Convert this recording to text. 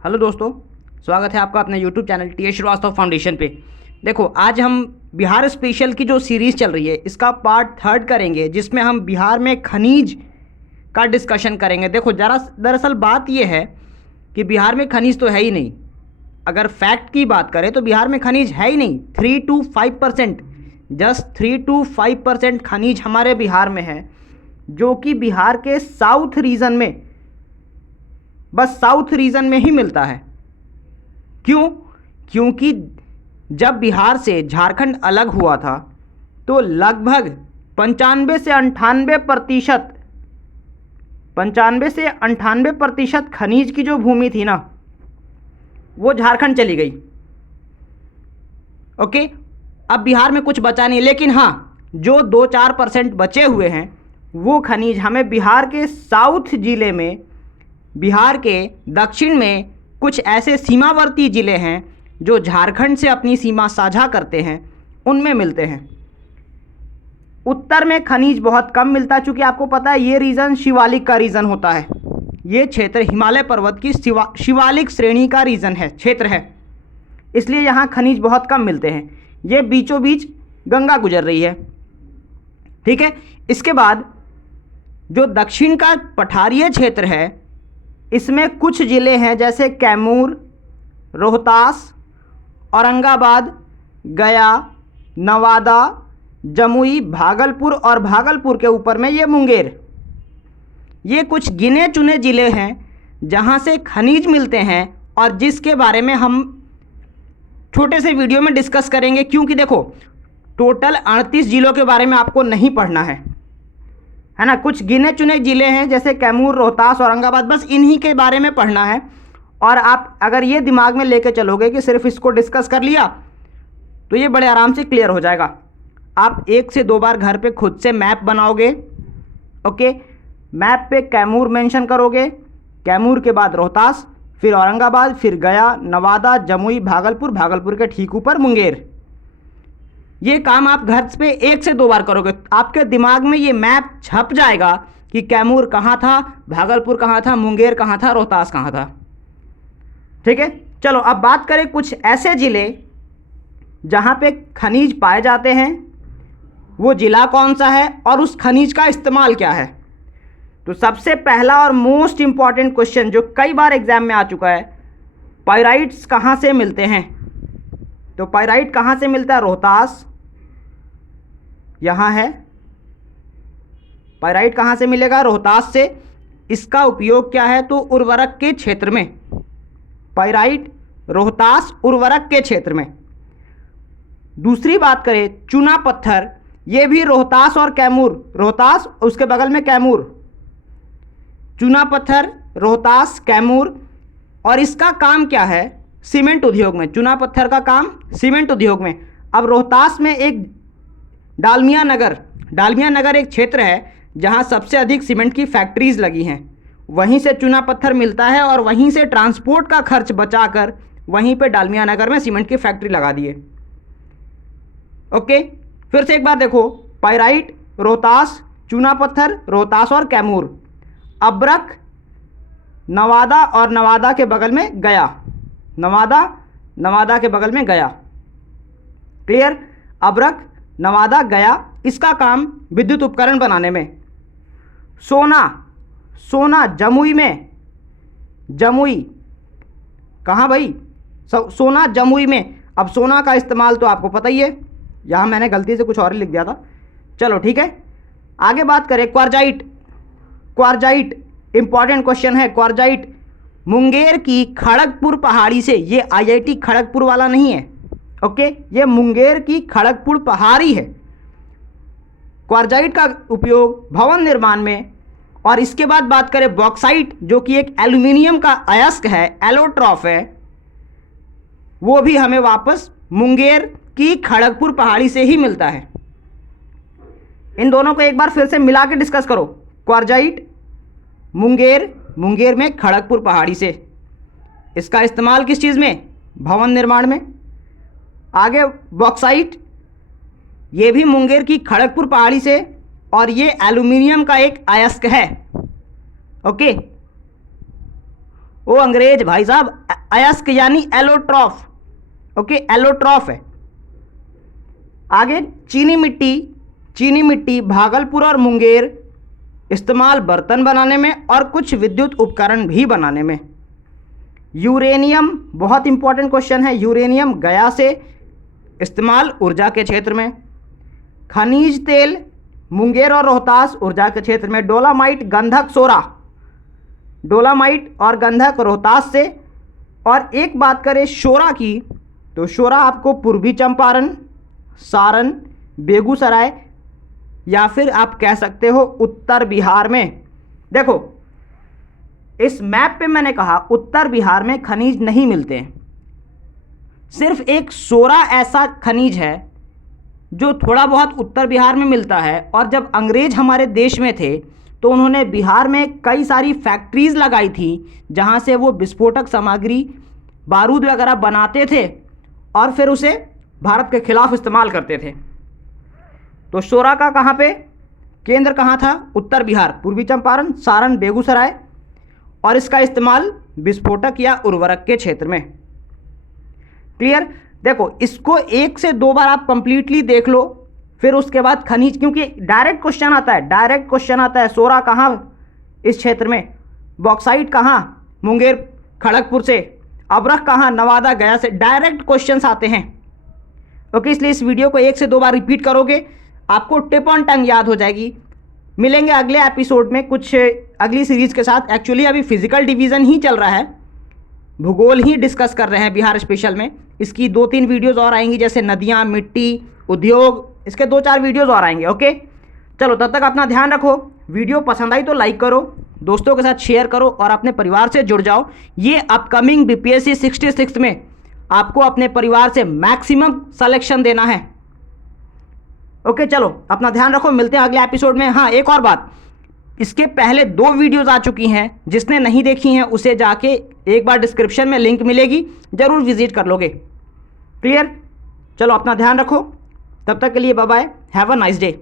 Hello दोस्तों, स्वागत है आपका अपने YouTube channel T S Shrivastava foundation पे। देखो, आज हम बिहार स्पेशल की जो सीरीज़ चल रही है इसका पार्ट 3 करेंगे, जिसमें हम बिहार में खनिज का डिस्कशन करेंगे। देखो, दरअसल बात यह है कि बिहार में खनिज तो है ही नहीं। अगर फैक्ट की बात करें तो बिहार में खनिज है ही नहीं। 3 to 5%, जस्ट 3 to 5% खनिज हमारे बिहार में है, जो कि बिहार के साउथ रीजन में, बस साउथ रीजन में ही मिलता है। क्यों? क्योंकि जब बिहार से झारखंड अलग हुआ था तो लगभग 95 से 98% खनिज की जो भूमि थी ना, वो झारखंड चली गई। ओके, अब बिहार में कुछ बचा नहीं, लेकिन हाँ, जो 2-4% बचे हुए हैं वो खनिज हमें बिहार के साउथ जिले में, बिहार के दक्षिण में कुछ ऐसे सीमावर्ती ज़िले हैं जो झारखंड से अपनी सीमा साझा करते हैं, उनमें मिलते हैं। उत्तर में खनिज बहुत कम मिलता, चूँकि आपको पता है ये रीजन शिवालिक का रीजन होता है। ये क्षेत्र हिमालय पर्वत की शिवालिक श्रेणी का रीजन है, क्षेत्र है, इसलिए यहाँ खनिज बहुत कम मिलते हैं। ये बीचों बीच गंगा गुजर रही है, ठीक है। इसके बाद जो दक्षिण का पठारीय क्षेत्र है, इसमें कुछ ज़िले हैं जैसे कैमूर, रोहतास, औरंगाबाद, गया, नवादा, जमुई, भागलपुर और भागलपुर के ऊपर में ये मुंगेर। ये कुछ गिने चुने ज़िले हैं जहाँ से खनिज मिलते हैं और जिसके बारे में हम छोटे से वीडियो में डिस्कस करेंगे। क्योंकि देखो, टोटल 38 ज़िलों के बारे में आपको नहीं पढ़ना है ना। कुछ गिने चुने ज़िले हैं जैसे कैमूर, रोहतास, औरंगाबाद, बस इन्हीं के बारे में पढ़ना है। और आप अगर ये दिमाग में लेके चलोगे कि सिर्फ इसको डिस्कस कर लिया तो ये बड़े आराम से क्लियर हो जाएगा। आप 1 से 2 बार घर पे खुद से मैप बनाओगे। ओके, मैप पे कैमूर मेंशन करोगे, कैमूर के बाद रोहतास, फिर औरंगाबाद, फिर गया, नवादा, जमुई, भागलपुर, भागलपुर के ठीक ऊपर मुंगेर। ये काम आप घर पे 1 से 2 बार करोगे, आपके दिमाग में ये मैप छप जाएगा कि कैमूर कहाँ था, भागलपुर कहाँ था, मुंगेर कहाँ था, रोहतास कहाँ था। ठीक है, चलो अब बात करें कुछ ऐसे ज़िले जहाँ पे खनिज पाए जाते हैं। वो ज़िला कौन सा है और उस खनिज का इस्तेमाल क्या है? तो सबसे पहला और मोस्ट इम्पॉर्टेंट क्वेश्चन जो कई बार एग्जाम में आ चुका है, पाइराइट्स कहाँ से मिलते हैं? तो पाइराइट कहाँ से मिलता है? रोहतास, यहाँ है। पाइराइट कहाँ से मिलेगा? रोहतास से। इसका उपयोग क्या है? तो उर्वरक के क्षेत्र में। पाइराइट रोहतास उर्वरक के क्षेत्र में। दूसरी बात करें, चूना पत्थर, ये भी रोहतास और कैमूर, रोहतास उसके बगल में कैमूर, चूना पत्थर रोहतास, कैमूर। और इसका काम क्या है? सीमेंट उद्योग में। चूना पत्थर का काम सीमेंट उद्योग में। अब रोहतास में एक डालमिया नगर एक क्षेत्र है जहां सबसे अधिक सीमेंट की फैक्ट्रीज लगी हैं। वहीं से चूना पत्थर मिलता है और वहीं से ट्रांसपोर्ट का खर्च बचाकर वहीं पे डालमिया नगर में सीमेंट की फैक्ट्री लगा दिए। ओके, फिर से एक बार देखो, पाइराइट रोहतास, चूना पत्थर रोहतास और कैमूर, अब्रक नवादा और नवादा के बगल में गया, नवादा के बगल में गया। क्लियर? अब्रक, नवादा, गया। इसका काम विद्युत उपकरण बनाने में। सोना जमुई में। जमुई कहाँ भाई? सोना जमुई में। अब सोना का इस्तेमाल तो आपको पता ही है, यहाँ मैंने गलती से कुछ और ही लिख दिया था। चलो ठीक है, आगे बात करें। क्वार्जाइट इंपॉर्टेंट क्वेश्चन है। क्वार्जाइट मुंगेर की खड़गपुर पहाड़ी से, ये आईआईटी खड़गपुर वाला नहीं है, ओके, ये मुंगेर की खड़गपुर पहाड़ी है। क्वार्जाइट का उपयोग भवन निर्माण में। और इसके बाद बात करें बॉक्साइट, जो कि एक एल्यूमिनियम का अयस्क है, एलोट्रॉफ है, वो भी हमें वापस मुंगेर की खड़गपुर पहाड़ी से ही मिलता है। इन दोनों को एक बार फिर से मिला के डिस्कस करो। क्वार्जाइट मुंगेर में खड़गपुर पहाड़ी से। इसका इस्तेमाल किस चीज़ में? भवन निर्माण में। आगे बॉक्साइट, ये भी मुंगेर की खड़गपुर पहाड़ी से, और ये एल्यूमिनियम का एक अयस्क है। ओके, वो अंग्रेज भाई साहब अयस्क यानी एलोट्रॉफ, ओके एलोट्रॉफ है। आगे चीनी मिट्टी भागलपुर और मुंगेर इस्तेमाल बर्तन बनाने में और कुछ विद्युत उपकरण भी बनाने में। यूरेनियम बहुत इंपॉर्टेंट क्वेश्चन है, यूरेनियम गया से इस्तेमाल ऊर्जा के क्षेत्र में। खनिज तेल मुंगेर और रोहतास ऊर्जा के क्षेत्र में। डोलामाइट गंधक सोरा, डोलामाइट और गंधक रोहतास से। और एक बात करें शोरा की, तो शोरा आपको पूर्वी चंपारण, सारण, बेगूसराय या फिर आप कह सकते हो उत्तर बिहार में। देखो इस मैप पे मैंने कहा उत्तर बिहार में खनिज नहीं मिलते, सिर्फ एक सोरा ऐसा खनिज है जो थोड़ा बहुत उत्तर बिहार में मिलता है। और जब अंग्रेज हमारे देश में थे तो उन्होंने बिहार में कई सारी फैक्ट्रीज लगाई थी जहां से वो विस्फोटक सामग्री बारूद वगैरह बनाते थे और फिर उसे भारत के खिलाफ इस्तेमाल करते थे। तो सोरा का कहाँ पे केंद्र कहाँ था? उत्तर बिहार, पूर्वी चंपारण, सारण, बेगूसराय। और इसका इस्तेमाल विस्फोटक या उर्वरक के क्षेत्र में। क्लियर? देखो इसको 1 से 2 बार आप कंप्लीटली देख लो, फिर उसके बाद खनिज, क्योंकि डायरेक्ट क्वेश्चन आता है सोरा कहाँ इस क्षेत्र में, बॉक्साइट कहाँ मुंगेर खड़गपुर से, अबरख कहाँ नवादा गया से, डायरेक्ट क्वेश्चंस आते हैं। ओके, इसलिए इस वीडियो को 1 से 2 बार रिपीट करोगे आपको टिप ऑन टंग याद हो जाएगी। मिलेंगे अगले एपिसोड में कुछ अगली सीरीज के साथ। एक्चुअली अभी फिजिकल डिवीज़न ही चल रहा है, भूगोल ही डिस्कस कर रहे हैं बिहार स्पेशल में। इसकी 2-3 वीडियोज़ और आएंगी, जैसे नदियाँ, मिट्टी, उद्योग, इसके 2-4 वीडियोज़ और आएंगे। ओके चलो, तब तक अपना ध्यान रखो। वीडियो पसंद आई तो लाइक करो, दोस्तों के साथ शेयर करो और अपने परिवार से जुड़ जाओ। ये अपकमिंग BPSC 66 में आपको अपने परिवार से मैक्सिमम सिलेक्शन देना है। ओके चलो, अपना ध्यान रखो, मिलते हैं अगले एपिसोड में। हाँ एक और बात, इसके पहले 2 वीडियोज़ आ चुकी हैं, जिसने नहीं देखी हैं उसे जाके एक बार डिस्क्रिप्शन में लिंक मिलेगी, ज़रूर विजिट कर लोगे। क्लियर? चलो अपना ध्यान रखो, तब तक के लिए bye bye, have a nice day.